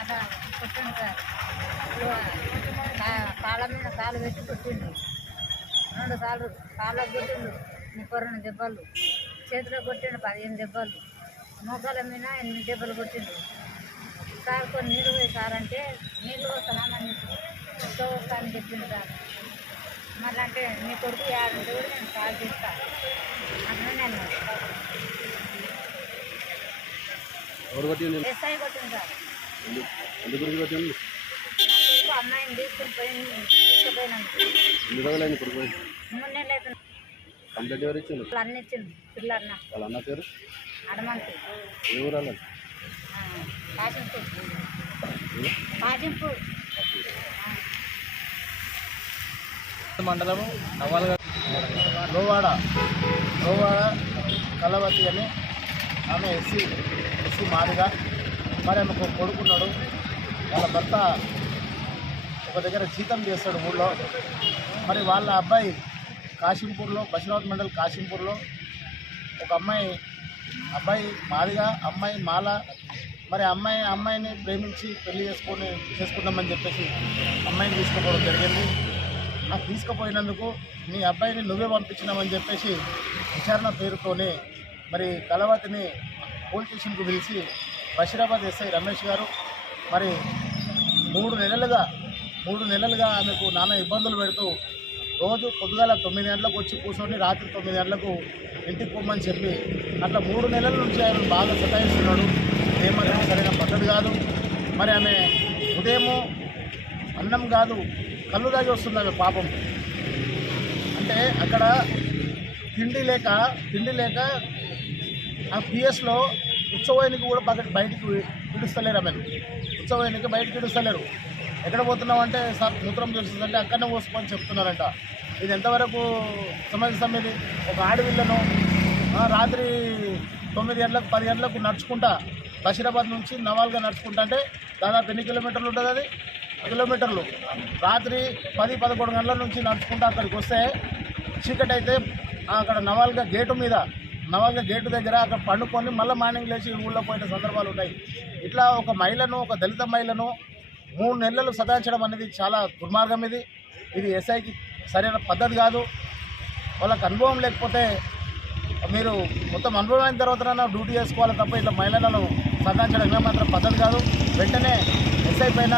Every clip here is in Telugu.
అలా కొట్టిండు సార్. కాళ్ళ మీద కాలు పెట్టి కొట్టిండు. రెండు కాలు కాళ్ళకు కొట్టిండు. ముప్పై రెండు దెబ్బలు. చేతిలో కొట్టిండు పదిహేను దెబ్బలు. మోకాల మీద ఎనిమిది దెబ్బలు కొట్టిండు. సార్ కొన్ని నీళ్ళు పోయి సార్ అంటే నీళ్ళు వస్తానని ఎంతో వస్తా అని చెప్పిండు సార్. మళ్ళీ అంటే నీ కొడుకు యాభై కూడా నేను కాల్ చేస్తాను అట్లా నేను ఎవరు కొట్టింది ఎస్ఐ కొట్టింది సార్. ఎందు- ఎందు గురించి కొట్టింది అమ్మాయిని తీసుకుని పోయింది తీసుకుపోయినందుకు ఎన్ని రోజులైంది ఇప్పుడు పోయి? మూడు నెలలు అవుతుంది. కంప్లైంట్ ఎవరు ఇచ్చిండు వాళ్ళు అన్ని ఇచ్చింది పిల్లన్న వాళ్ళ అన్న పేరు? అడమంతి ఏ ఊరు వాళ్ళది కాసింపు కాసింపు మండలము నవ్వాలుగా గోవాడ గోవాడ కలవతి అని ఆమె ఎస్సీ. వచ్చి మాదిగా మరి ఆమెకు కొడుకున్నాడు. వాళ్ళ భర్త ఒక దగ్గర జీతం చేస్తాడు ఊళ్ళో. మరి వాళ్ళ అబ్బాయి కాశింపూర్లో బషీరాబాద్ మండల్ కాశింపూర్లో ఒక అమ్మాయి అబ్బాయి మాదిగా అమ్మాయి మాల మరి అమ్మాయి అమ్మాయిని ప్రేమించి పెళ్ళి చేసుకొని చేసుకుందామని చెప్పేసి అమ్మాయిని తీసుకుపోవడం జరిగింది. నాకు తీసుకుపోయినందుకు మీ అబ్బాయిని నువ్వే పంపించినామని చెప్పేసి విచారణ పేరుతోనే మరి కలవతిని పోలీస్ స్టేషన్కు పిలిచి బషీరాబాద్ ఎస్ఐ రమేష్ గారు మరి మూడు నెలలుగా మూడు నెలలుగా ఆమెకు నానా ఇబ్బందులు పెడుతూ రోజు పొద్దుగాల తొమ్మిది గంటలకు వచ్చి కూర్చొని రాత్రి తొమ్మిది గంటలకు ఇంటికి పోమని చెప్పి అట్లా మూడు నెలల నుంచి ఆయన బాగా సతాయిస్తున్నాడు. ఏమన్నా సరైన పద్ధతి కాదు. మరి ఆమె ఉదయము అన్నం కాదు కళ్ళు తాగి వస్తుంది ఆమె పాపం. అంటే అక్కడ తిండి లేక తిండి లేక ఆ పిఎస్లో ఉత్సవానికి కూడా బయట బయటికి పిలుస్తలేరు ఆమెను ఉత్సవానికి బయటికి పిలుస్తలేరు. ఎక్కడ పోతున్నావు అంటే సార్ మూత్రం చూస్తుందంటే అక్కడనే పోసుకొని చెప్తున్నారంట. ఇది ఎంతవరకు సమంజసం ఇది ఒక ఆడవిళ్ళను రాత్రి తొమ్మిది గంటలకు పది గంటలకు నడుచుకుంటా బషీరాబాద్ నుంచి నవాల్గా నడుచుకుంటా అంటే దాదాపు ఎన్ని కిలోమీటర్లు ఉంటుంది అది? కిలోమీటర్లు. రాత్రి పది పదకొండు గంటల నుంచి నడుచుకుంటా అక్కడికి వస్తే చీకటి అయితే అక్కడ నవాల్గా గేటు మీద నవాల్గా గేటు దగ్గర అక్కడ పండుకొని మళ్ళీ మార్నింగ్ లేచి ఊళ్ళో పోయిన సందర్భాలు ఉన్నాయి. ఇట్లా ఒక మహిళను ఒక దళిత మహిళను మూడు నెలలు సదాయించడం అనేది చాలా దుర్మార్గం ఇది. ఇది ఎస్ఐకి సరైన పద్ధతి కాదు. వాళ్ళకి అనుభవం లేకపోతే మీరు మొత్తం అనుభవం అయిన తర్వాత డ్యూటీ చేసుకోవాలి తప్ప ఇట్లా మహిళలను సదాయించడం మాత్రం పద్ధతి కాదు. వెంటనే ఎస్ఐ పైన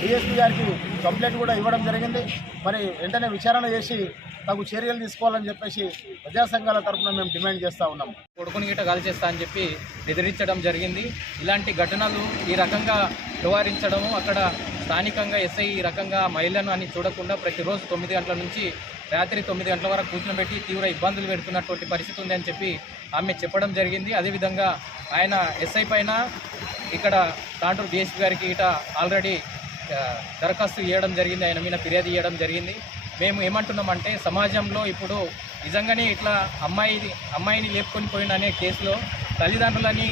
డిఎస్పీ గారికి కంప్లైంట్ కూడా ఇవ్వడం జరిగింది. మరి వెంటనే విచారణ చేసి తగు చర్యలు తీసుకోవాలని చెప్పేసి ప్రజా సంఘాల తరఫున మేము డిమాండ్ చేస్తూ ఉన్నాం. కొడుకుని గిట్ట కాల్చేస్తా అని చెప్పి బెదిరించడం జరిగింది. ఇలాంటి ఘటనలు ఈ రకంగా నివారించడము అక్కడ స్థానికంగా ఎస్ఐ ఈ రకంగా మహిళను అని చూడకుండా ప్రతిరోజు తొమ్మిది గంటల నుంచి రాత్రి తొమ్మిది గంటల వరకు కూర్చోబెట్టి తీవ్ర ఇబ్బందులు పెడుతున్నటువంటి పరిస్థితి ఉందని చెప్పి ఆమె చెప్పడం జరిగింది. అదేవిధంగా ఆయన ఎస్ఐ పైన ఇక్కడ తాండూరు డిఎస్పీ గారికి ఇట ఆల్రెడీ దరఖాస్తు ఇవ్వడం జరిగింది. ఆయన మీద ఫిర్యాదు ఇవ్వడం జరిగింది. మేము ఏమంటున్నామంటే సమాజంలో ఇప్పుడు నిజంగానే ఇట్లా అమ్మాయి అమ్మాయిని లేపుకొని పోయిన అనే కేసులో తల్లిదండ్రులని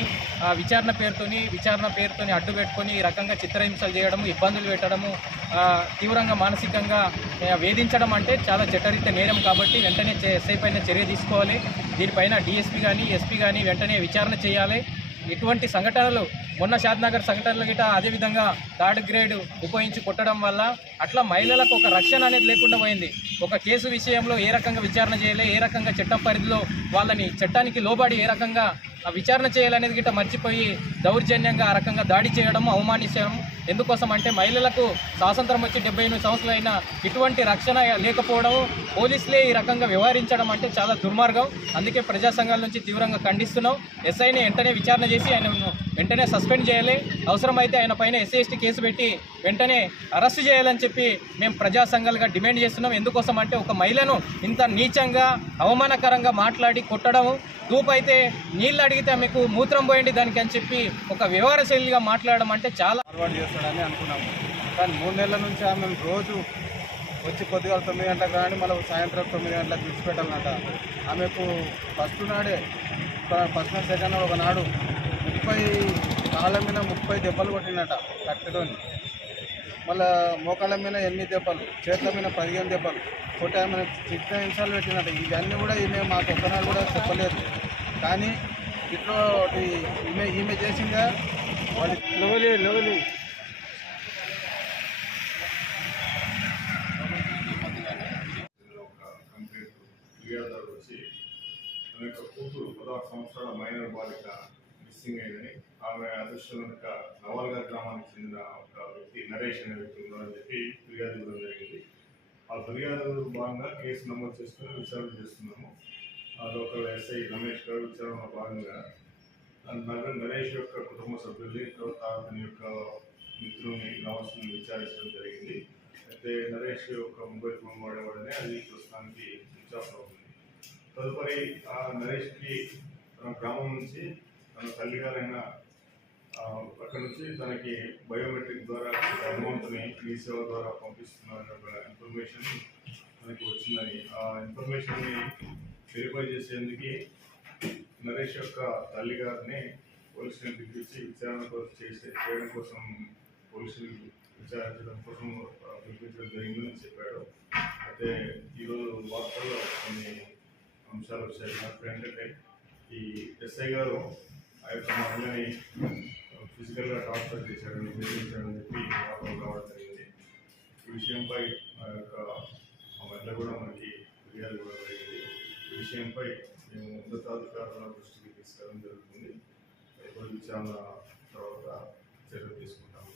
విచారణ పేరుతోని విచారణ పేరుతోని అడ్డు పెట్టుకొని ఈ రకంగా చిత్రహింసలు చేయడము ఇబ్బందులు పెట్టడము తీవ్రంగా మానసికంగా వేధించడం అంటే చాలా చట్టరీత్యా నేరం కాబట్టి వెంటనే ఎస్ఐ పైన చర్య తీసుకోవాలి. దీనిపైన డిఎస్పీ కానీ ఎస్పీ కానీ వెంటనే విచారణ చేయాలి. ఇటువంటి సంఘటనలు మొన్న షాద్నగర్ సంఘటనలు గిట అదేవిధంగా థర్డ్ గ్రేడ్ ఉపయోగించి కొట్టడం వల్ల అట్లా మహిళలకు ఒక రక్షణ అనేది లేకుండా పోయింది. ఒక కేసు విషయంలో ఏ రకంగా విచారణ చేయలే ఏ రకంగా చట్టం పరిధిలో వాళ్ళని చట్టానికి లోబడి ఏ రకంగా విచారణ చేయాలనేది గిట్ట మర్చిపోయి దౌర్జన్యంగా ఆ రకంగా దాడి చేయడం అవమానించడం ఎందుకోసం అంటే మహిళలకు స్వాతంత్రం వచ్చి డెబ్బై ఎనిమిది సంవత్సరాలైనా ఇటువంటి రక్షణ లేకపోవడం పోలీసులే ఈ రకంగా వ్యవహరించడం అంటే చాలా దుర్మార్గం. అందుకే ప్రజా సంఘాల నుంచి తీవ్రంగా ఖండిస్తున్నాం. ఎస్ఐని వెంటనే విచారణ చేసి ఆయన వెంటనే సస్పెండ్ చేయాలి. అవసరమైతే ఆయన పైన ఎస్సీ కేసు పెట్టి వెంటనే అరెస్ట్ చేయాలని చెప్పి మేము ప్రజా సంఘాలుగా డిమాండ్ చేస్తున్నాం. ఎందుకోసం అంటే ఒక మహిళను ఇంత నీచంగా అవమానకరంగా మాట్లాడి కొట్టడం ధూప్ అయితే నీళ్ళు అడిగితే మీకు మూత్రం పోయండి దానికి అని చెప్పి ఒక వ్యవహార శైలిగా మాట్లాడడం అంటే చాలా అలవాటు చేస్తాడని అనుకున్నాము కానీ మూడు నెలల నుంచి ఆమె రోజు వచ్చి కొద్దిగా తొమ్మిది గంటలకు కానీ మళ్ళీ సాయంత్రం తొమ్మిది గంటలకు విడిచిపెట్టాలన్నట ఆమెకు ఫస్ట్ నాడే ఫస్ట్ నాడు సెకండ్ నాడు ఒకనాడు ముప్పై కాళ్ళ మీద ముప్పై దెబ్బలు కొట్టినట కట్టడోని మళ్ళా మోకాళ్ళ మీద ఎనిమిది దెబ్బలు చేతుల మీద పదిహేను దెబ్బలు కొట్టి ఆమె చిన్న నిమిషాలు పెట్టినట ఇవన్నీ కూడా ఈమె మాకు ఒక్కనాడు కూడా చెప్పలేదు. కానీ ఇట్లో ఈమె ఈమె చేసిందా? వాళ్ళు లెవలి లెవలి తన యొక్క కూతురు పదహారు సంవత్సరాల మైనర్ బాలిక మిస్సింగ్ అయిందని. ఆమె అదృష్టం యొక్క నవల్గా గ్రామానికి చెందిన ఒక వ్యక్తి నరేష్ అనే వ్యక్తి ఉన్నారని చెప్పి ఫిర్యాదు ఇవ్వడం జరిగింది. ఆ ఫిర్యాదు భాగంగా కేసు నమోదు చేసుకుని విచారణ చేస్తున్నాము. ఆ లోకల్ ఎస్ఐ రమేష్ గారు విచారణలో భాగంగా. నగరం నరేష్ యొక్క కుటుంబ సభ్యుల్ని తర్వాత అతని యొక్క మిత్రుల్ని గ్రామస్తుల్ని విచారించడం జరిగింది. అయితే నరేష్ యొక్క మొబైల్ ఫోన్ వాడేవాడనే అది ప్రస్తుతానికి స్విచ్ ఆఫ్ అవుతుంది. తదుపరి ఆ నరేష్కి తన గ్రామం నుంచి తన తల్లిగారైన ఆ, అక్కడ నుంచి తనకి బయోమెట్రిక్ ద్వారా అమౌంట్ని మీ సేవ ద్వారా పంపిస్తున్నారనే ఇన్ఫర్మేషన్ మనకి వచ్చిందని. ఆ ఇన్ఫర్మేషన్ని వెరిఫై చేసేందుకు నరేష్ యొక్క తల్లి గారిని పోలీసులను పిలిపించి విచారణ కోసం చేసే చేయడం కోసం పోలీసులు విచారించడం కోసం పిలిపించడం జరిగిందని చెప్పాడు. అయితే ఈరోజు వార్తల్లో కొన్ని అంశాలు వచ్చాయి. నాకు ఏంటంటే ఈ ఎస్ఐ గారు ఆ యొక్క మహిళని ఫిజికల్గా టార్చర్ చేశాడని బెదిరించాడని చెప్పి వార్తలు రావడం జరిగింది ఈ విషయంపై ఆ యొక్క మా మహిళ కూడా మనకి ఫిర్యాదు కూడా జరిగింది. ఈ విషయంపై మేము ఉన్నతాధికారుల దృష్టికి తీసుకెళ్ళడం జరుగుతుంది ఎక్కువ విచారణ తర్వాత చర్యలు తీసుకుంటాము